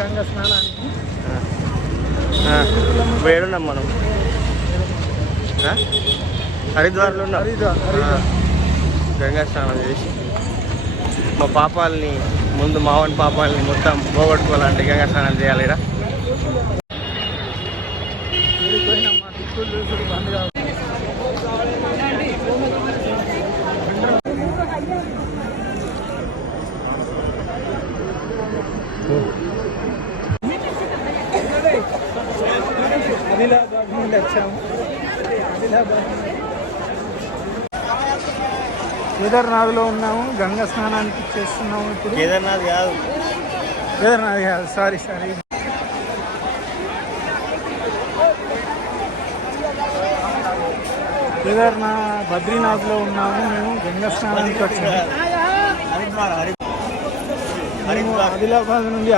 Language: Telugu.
గంగా స్నానానికి. వేడున్నాం మనం హరిద్వార్లో ఉన్నాం. గంగా స్నానం చేసి మా పాపాలని ముందు మావని పాపాలని మొత్తం పోగొట్టుకోవాలంటే గంగా స్నానం చేయాలి. ఇక్కడ ఆదిలాబాద్ నుండి వచ్చాము. కేదార్నాథ్లో ఉన్నాము. గంగా స్నానానికి చేస్తున్నాము ఇప్పుడు. కేదార్నాథ్ కాదు, సారీ. బద్రీనాథ్లో ఉన్నాము. మేము గంగా స్నానానికి వచ్చాము. ఆదిలాబాద్ నుండి